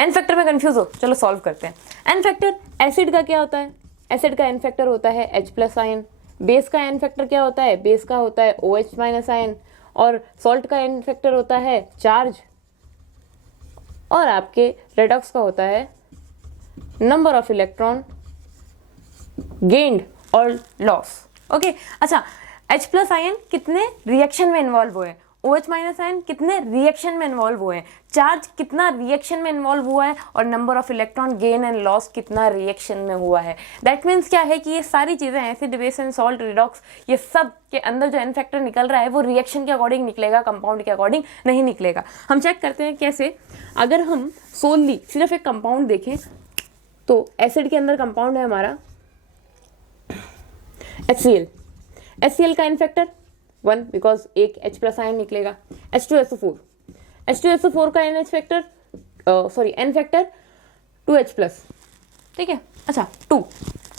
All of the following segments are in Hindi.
एन फैक्टर में कंफ्यूज हो, चलो सॉल्व करते हैं। एन फैक्टर एसिड का क्या होता है? एसिड का एन फैक्टर होता है H+ आयन। बेस का एन फैक्टर क्या होता है? बेस का होता है OH- आयन। और सॉल्ट का एन फैक्टर होता है चार्ज। और आपके रेडॉक्स का होता है नंबर ऑफ इलेक्ट्रॉन गेन्ड और लॉस। ओके, अच्छा, H+ आयन कितने रिएक्शन में इन्वॉल्व हुए, OH- आयन कितने रिएक्शन में इन्वॉल्व हुए हैं, चार्ज कितना रिएक्शन में इन्वॉल्व हुआ है, और number of electron gain and loss कितना रिएक्शन में हुआ है। दैट मीन्स क्या है कि ये सारी चीजें acid, base and salt, redox, ये सब के अंदर जो एन फैक्टर निकल रहा है वो रिएक्शन के अकॉर्डिंग निकलेगा, कंपाउंड के अकॉर्डिंग नहीं निकलेगा। हम चेक करते हैं कैसे। अगर हम सोनली सिर्फ एक कंपाउंड देखें तो एसिड के अंदर कंपाउंड है हमारा HCl। HCl का एन फैक्टर 1 बिकॉज एक H+ आयन निकलेगा। H2SO4, H2SO4 का n factor N factor 2H+, ठीक है। अच्छा 2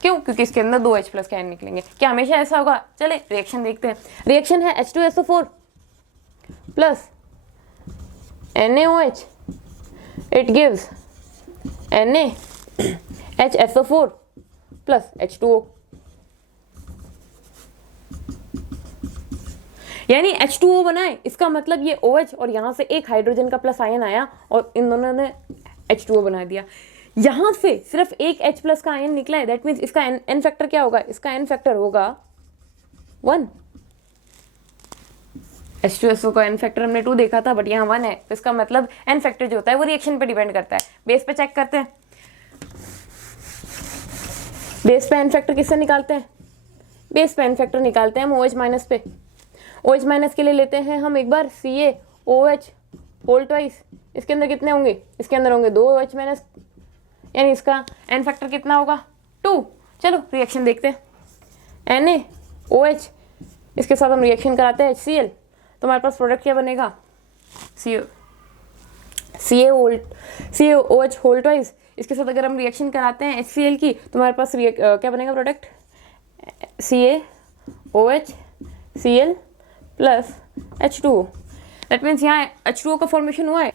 क्यों? क्योंकि इसके अंदर 2 H+ के आयन निकलेंगे। क्या हमेशा ऐसा होगा? चले रिएक्शन देखते हैं। रिएक्शन है H2SO4 plus NaOH, it gives NaHSO4 plus H2O। यानी H2O बनाए, इसका मतलब ये OH और यहां से एक हाइड्रोजन का प्लस आयन आया और इन दोनों ने H2O बना दिया। यहां से सिर्फ एक H+ का आयन निकला है, दैट मीन्स इसका एन फैक्टर क्या होगा? इसका एन फैक्टर होगा 1। H2SO का एन फैक्टर हमने 2 देखा था, बट यहाँ 1 है, तो इसका मतलब एन फैक्टर जो होता है वो रिएक्शन पे डिपेंड करता है। बेस पे चेक करते हैं। बेस पे एन फैक्टर किससे निकालते हैं? बेस पे एन फैक्टर निकालते हैं हम OH- पे। OH- के लिए लेते हैं हम एक बार CaOH होल ट्वाइस। इसके अंदर कितने होंगे? इसके अंदर होंगे 2 OH-, यानी इसका एन फैक्टर कितना होगा? 2। चलो रिएक्शन देखते हैं। NaOH, इसके साथ हम रिएक्शन कराते हैं HCl, तो हमारे पास प्रोडक्ट क्या बनेगा? CaOH whole twice. इसके साथ अगर हम रिएक्शन कराते हैं HCl की, तो हमारे पास क्या बनेगा product? CaOH Cl plus H2O। That means यहाँ H2O का फॉर्मेशन हुआ है।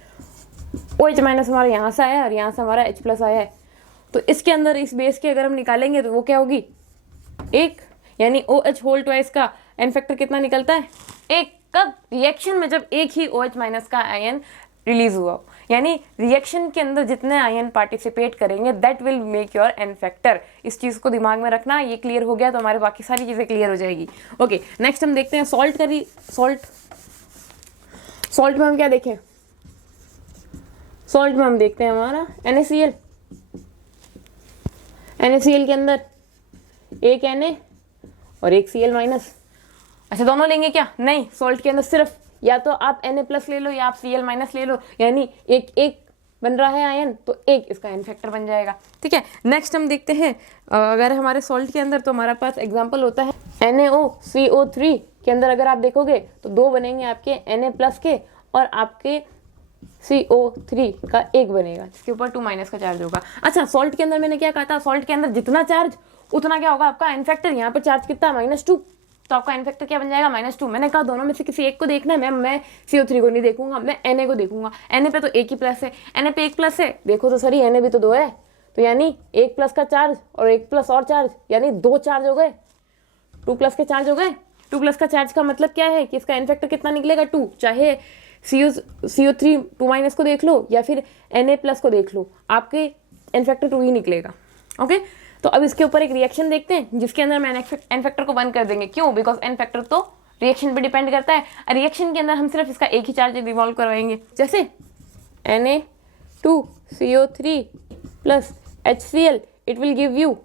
OH- हमारा यहाँ से आया और यहाँ से हमारा H+ आया है, तो इसके अंदर इस बेस के अगर हम निकालेंगे तो वो क्या होगी? 1। यानी OH होल ट्वाइस का एन फैक्टर कितना निकलता है? 1। कब? रिएक्शन में, जब एक ही OH- का आयन रिलीज हुआ। यानी रिएक्शन के अंदर जितने आयन पार्टिसिपेट करेंगे that will make your n factor. इस चीज को दिमाग में रखना। ये क्लियर हो गया तो हमारे बाकी सारी चीजें क्लियर हो जाएगी। ओके, नेक्स्ट हम देखते हैं सॉल्ट का। सॉल्ट में हम क्या देखें? सॉल्ट में हम देखते हैं हमारा NaCl। NaCl के अंदर एक Na और एक Cl-। अच्छा, दोनों लेंगे क्या? नहीं, सॉल्ट के अंदर सिर्फ या तो आप Na+ ले लो या आप Cl- ले लो, यानी एक बन रहा है आयन, तो एक इसका एन फैक्टर बन जाएगा। ठीक है, नेक्स्ट हम देखते हैं अगर हमारे सॉल्ट के अंदर, तो हमारे पास एग्जांपल होता है NaOCO3 के अंदर अगर आप देखोगे तो 2 बनेंगे आपके Na+ के, और आपके CO3 का 1 बनेगा जिसके ऊपर 2- का चार्ज होगा। अच्छा, सॉल्ट के अंदर मैंने क्या कहा था? सॉल्ट के अंदर जितना चार्ज उतना क्या होगा आपका एन फैक्टर। यहाँ पर चार्ज कितना? -2, तो आपका एन फैक्टर क्या बन जाएगा? -2। मैंने कहा दोनों में से किसी एक को देखना है। मैं CO3 को नहीं देखूंगा, मैं Na को देखूंगा। Na पे तो एक ही प्लस है, Na पे 1 प्लस है। देखो तो सही, Na भी तो 2 है, तो यानी 1+ का चार्ज और 1+ और चार्ज, यानी 2 चार्ज हो गए, 2+ के चार्ज हो गए। 2+ का चार्ज का मतलब क्या है कि इसका एन फैक्टर कितना निकलेगा? 2। चाहे CO3 2- को देख लो या फिर Na+ को देख लो, आपके एन फैक्टर 2 ही निकलेगा। ओके, तो अब इसके ऊपर एक रिएक्शन देखते हैं जिसके अंदर मैं एन फैक्टर को 1 कर देंगे। क्यों? बिकॉज एन फैक्टर तो रिएक्शन पे डिपेंड करता है। रिएक्शन के अंदर हम सिर्फ इसका एक ही चार्ज रिवॉल्व करवाएंगे, जैसे Na2CO3 plus HCl, it will give you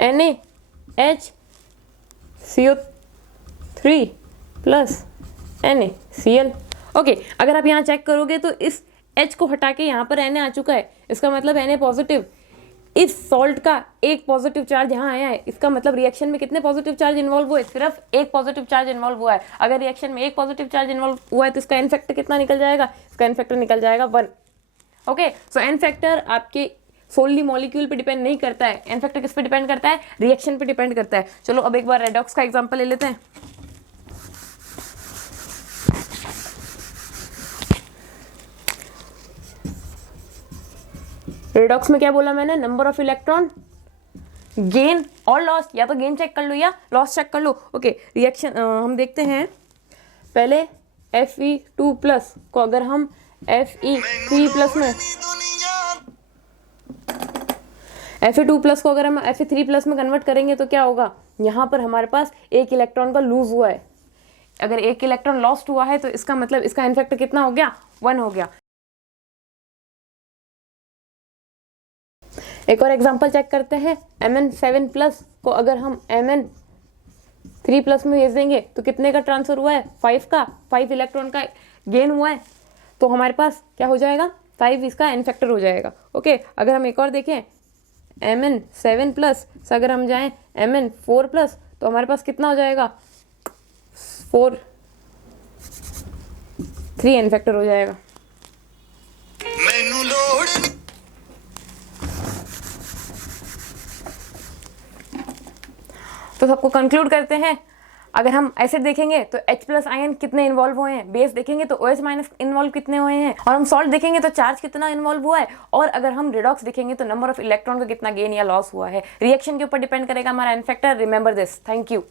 NaHCO3 plus NaCl। Okay, अगर आप यहाँ चेक करोगे तो इस H को हटा के यहाँ पर Na आ चुका है, इसका मतलब Na पॉजिटिव। इस सॉल्ट का एक पॉजिटिव चार्ज यहाँ आया है, इसका मतलब रिएक्शन में कितने पॉजिटिव चार्ज इन्वॉल्व हुए? सिर्फ एक पॉजिटिव चार्ज इन्वॉल्व हुआ है। अगर रिएक्शन में एक पॉजिटिव चार्ज इन्वॉल्व हुआ है तो इसका एन फैक्टर कितना निकल जाएगा? इसका एन फैक्टर निकल जाएगा 1। ओके, सो एन फैक्टर आपके सोनली मॉलिक्यूल पे डिपेंड नहीं करता है। एन फैक्टर किस पे डिपेंड करता है? रिएक्शन पे डिपेंड करता है। चलो अब एक बार रेडॉक्स का एग्जांपल ले लेते हैं। रिडॉक्स में क्या बोला मैंने, नंबर ऑफ इलेक्ट्रॉन गेन और लॉस, या तो गेन चेक कर लो या लॉस चेक कर लो। ओके, रिएक्शन हम देखते हैं पहले Fe2+ को अगर हम Fe3+ में Fe2+ को अगर हम Fe3+ में कन्वर्ट करेंगे तो क्या होगा, यहाँ पर हमारे पास एक इलेक्ट्रॉन का लूज हुआ है। अगर एक इलेक्ट्रॉन लॉस्ट हुआ है तो इसका मतलब इसका n फैक्टर कितना हो गया, 1 हो गया। एक और एग्जांपल चेक करते हैं, Mn7+ को अगर हम Mn3+ में भेज देंगे तो कितने का ट्रांसफर हुआ है, 5 का, 5 इलेक्ट्रॉन का गेन हुआ है। तो हमारे पास क्या हो जाएगा, 5 इसका n फैक्टर हो जाएगा। ओके, अगर हम एक और देखें Mn7+ से अगर हम जाएं Mn4+ तो हमारे पास कितना हो जाएगा, 3 n फैक्टर हो जाएगा। तो सबको कंक्लूड करते हैं, अगर हम एसिड देखेंगे तो H+ आयन कितने इन्वॉल्व हुए हैं, बेस देखेंगे तो OH- इन्वॉल्व कितने हुए हैं, और हम सॉल्ट देखेंगे तो चार्ज कितना इन्वॉल्व हुआ है, और अगर हम रिडॉक्स देखेंगे तो नंबर ऑफ इलेक्ट्रॉन का कितना गेन या लॉस हुआ है। रिएक्शन के ऊपर डिपेंड करेगा हमारा n factor. Remember this. Thank you.